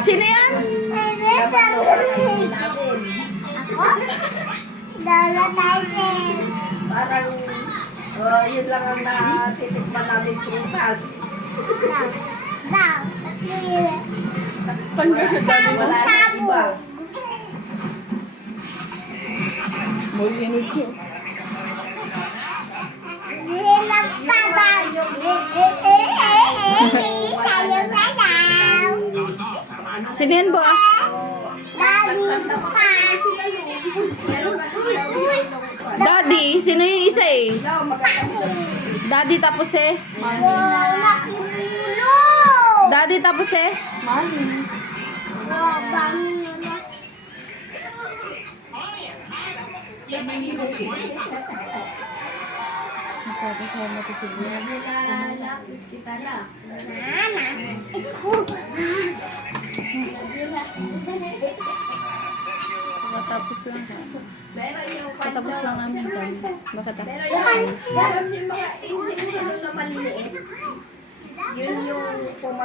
Sino yan? Ako? Lola Tyson. Parang, yun lang ang natitikman namin prutas. Daw. Sabu. Muli siya. Nilang tabang. Tayo na daw. Sino yan, Bo? Daddy bukas. Daddy? Sino yung isa eh? Daddy tapos eh? Wow, nakimulo. Daddy tapos eh? Wow, bami na. Nakakasama ko siguro. Lapis kita na. Nana. Katapos lang ka. Pero yung Katapos lang namin kami. Bakit ako? Pero yung, alam niyo yung mga insignificant na maliliit. Yun yung